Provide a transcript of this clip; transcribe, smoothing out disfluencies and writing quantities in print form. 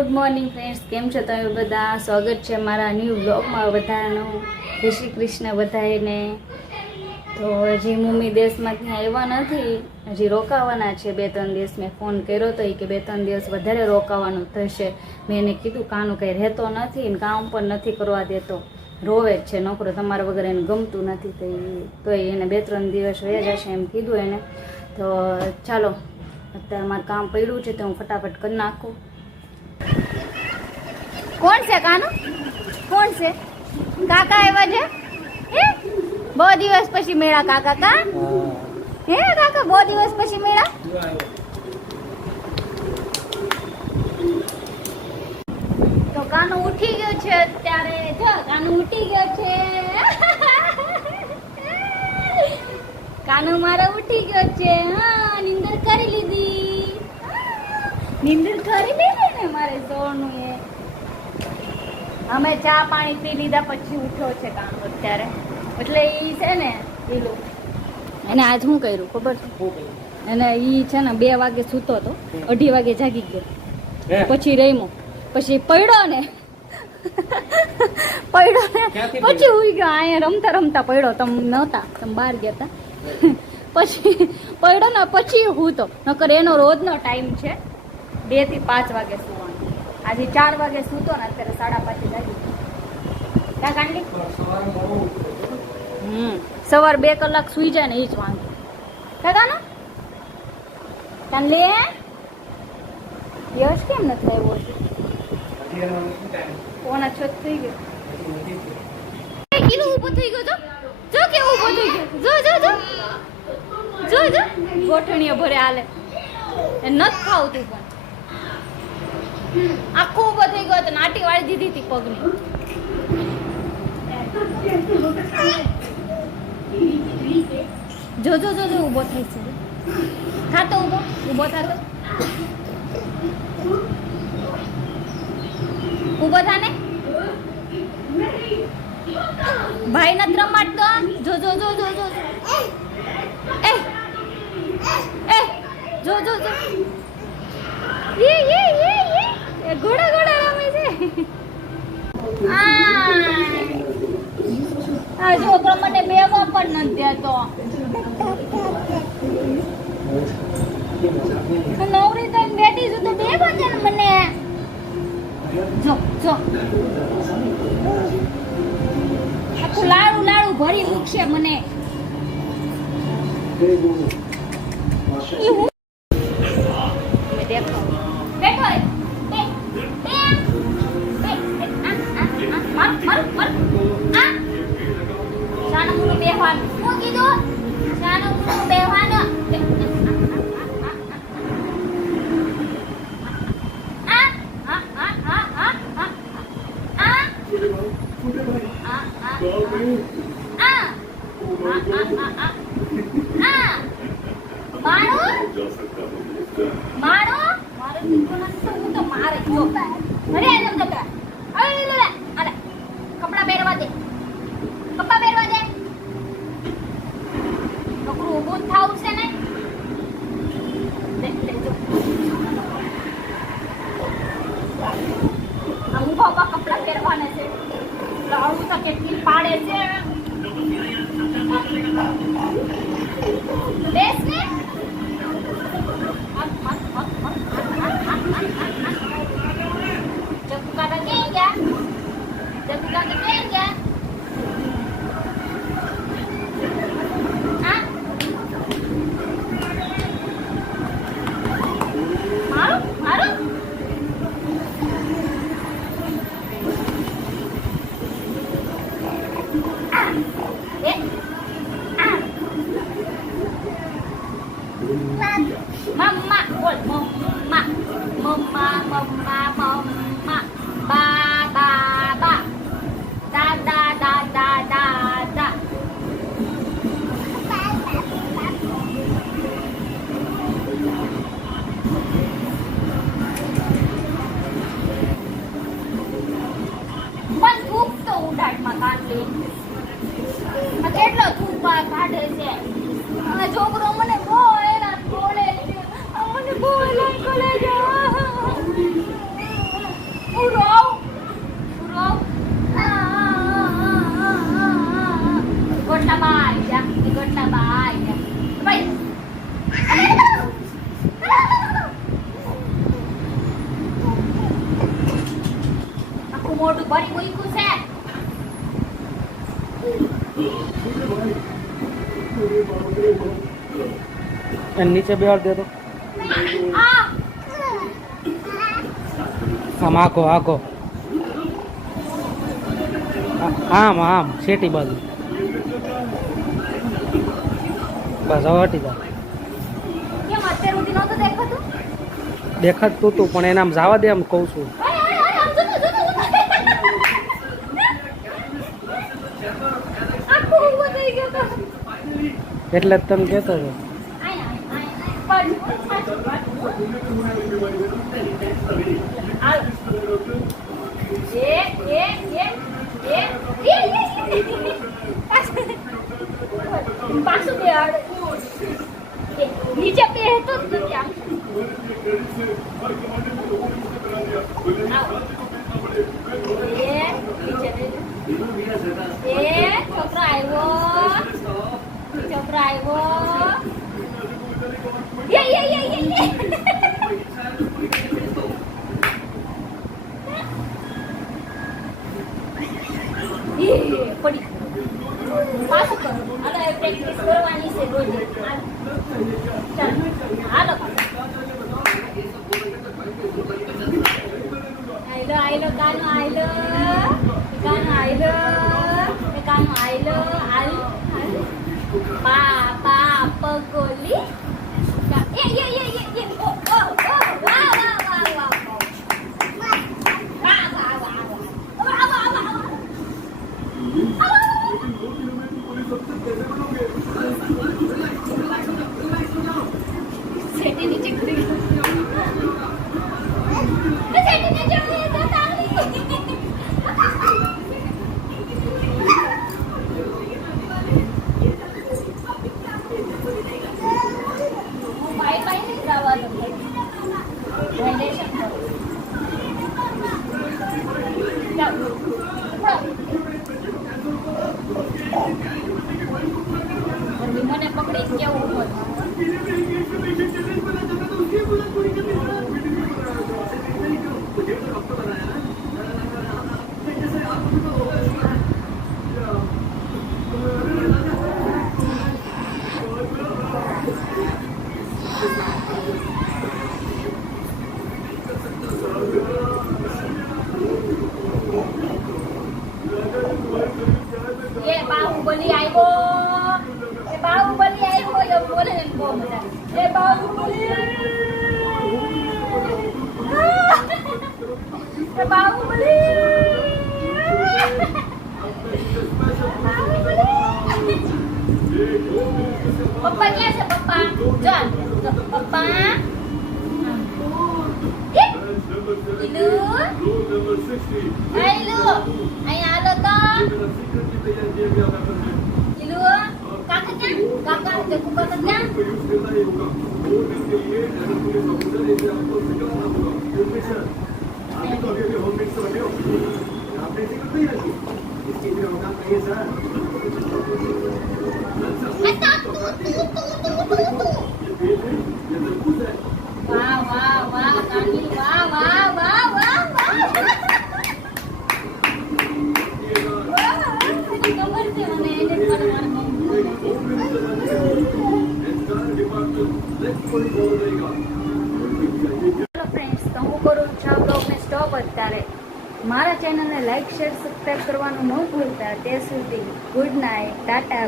Good morning friends, કેમ છો તમે બધા? સ્વાગત છે મારા ન્યૂ બ્લોગમાં બધાનું. જય શ્રી કૃષ્ણ બધાને. તો હજી મમ્મી દેશમાંથી આવ્યા નથી, હજી રોકાવાના છે 2-3 દિવસ. મેં ફોન કર્યો તો કે 2-3 દિવસ વધારે રોકાવાનું થશે. મેં એને કીધું કાનું કંઈ રહેતો નથી ને કામ પણ નથી કરવા દેતો, રોવે જ છે નોકરો, તમારા વગર એને ગમતું નથી. તો એને 2-3 દિવસ વયા જશે એમ કીધું એને. તો ચાલો, અત્યારે મારે કામ પડ્યું છે તો હું ફટાફટ કરી નાખું. કોણ છે કાનું? કોણ છે? કાકા આવ્યા છે? હે, બહુ દિવસ પછી મેળા કાકા. કા હે કાકા, બહુ દિવસ પછી મેળા. તો કાનું ઉઠી ગયો છે અત્યારે. જો કાનું ઉઠી ગયો છે. કાનું મારો ઉઠી ગયો છે. હા, નીંદર કરી લીધી. નીંદર કરી લીધી ને મારે સોનું એ. અમે ચા પાણી પી લીધા પછી ઉઠ્યો છે કાનું અત્યારે. એટલે ઈ છે ને પેલું, એને આજ શું કર્યું ખબર છે? અને ઈ છે ને 2 વાગે સૂતો હતો, 2:30 વાગે જાગી ગયો, પછી રમ્યો, પછી પડ્યો ને પછી ઉઈ ગયો. અહીંયા રમતા રમતા પડ્યો. તમે નહોતા, તમે બહાર ગયા હતા. પછી પડ્યો ને પછી હું તો નકર એનો રોજનો ટાઈમ છે 2 થી 5 વાગે સુવાનો. આજે 4 વાગે સૂતો ને અત્યારે 5:30 જાગી. ક્યાં કાંડી? સવાર 2 કલાક સુઈ જાય ને એ જ વાંધો. કાકા કાન લે યશ કેમ નથી આવ્યો છે? 5:45 થઈ ગયો. કિલો ઊભો થઈ ગયો. જો કે ઊભો થઈ ગયો. જો જો જો જો જો ગોઠણીઓ ભરે હાલે. એ નથી ખાવતું પણ આખો ઊભો થઈ ગયો તો નાટી વાળી દીધી હતી પગની. જો જો જો જો ઊભો થઈ છે. થાતો ઊભો થાતો. ઊભો થાને. ભાઈ નથી રમાડતો. જો જો જો જો જો એ એ જો જો જો એ ઘોડા ઘોડા રમે છે. આ છોકરો મને બેવા પણ નથી દેતો. નવરી થઈને બેઠી છું તો બેવા દે ને મને. જો જો આખું લાડુ લાડુ ભરી મૂકશે મને. દેખો બેઠો રે. બેહવાનું શું કીધું? શાનું બેહવાનું. કપડા પહેરવા દે. કપડા પહેરવા દે. છોકરું ઊભું થાવું છે ને. ઊભા ઊભા કપડા પહેરવાના છે. આવું તો કેટલી પાડે છે. બેસ ને. જગ્ગુ કાકા ક્યાં ગયા? જગ્ગુ કાકા ક્યાં ગયા? Mama, બોલ મમ્મા. મમ્મા મમ્મા મમ્મા. બા બા બા. દાદા દાદા દાદા. પણ થૂક તો ઉડાડમાં કાઢે. કેટલો થૂક કાઢે છે. અને છોકરો મને બહુ હેરાન બોલે છે. મને બહુ હેરાન કરે છે. એને નીચે બેહાડ દે તો આમ આખો આખો આમ આમ શેટી બાજુ બસ હવે હટી જા કેમ અત્યાર સુધી નહોતું દેખાતું? દેખાતું તું પણ એને આમ જવા દે આમ કહું છું આખું ઊભો થઈ ગયો તો. એટલે જ તને કહેતો હતો પાછું બે નીચે બે તો જ નથી આમ. છોકરો આવ્યો પડી પાછું કરો. હવે પ્રેક્ટિસ કરવાની છે રોજ. હાલો આયલો કાનો આયલો પા પગોલી સેટી નીચે કરી સેટી નીચે તો તાળી બાય બાય નહીં જવા દો વાઇલેશન કરો મને પકડી કેવું હોય બાહુબલી આવ્યો એવું બોલે ને બહુ મજા એ બાહુબલી પપ્પા ક્યાં છે પપ્પા ચાલ પપ્પા ઈલુ અહીંયા હાલો તો ઈલુ કાકા ક્યાં કાકા જગુ કાકા ક્યાં વાહ વાહ વાહ કાકી વાહ વાહ વાહ વાહ ખબર છે મને એને ફ્રેન્ડ્સ તો હું કરું છું બ્લોગને સ્ટોપ અત્યારે. મારા ચેનલને લાઈક શેર સબસ્ક્રાઈબ કરવાનું ન ભૂલતા. તે સુધી ગુડ નાઇટ, ટાટા.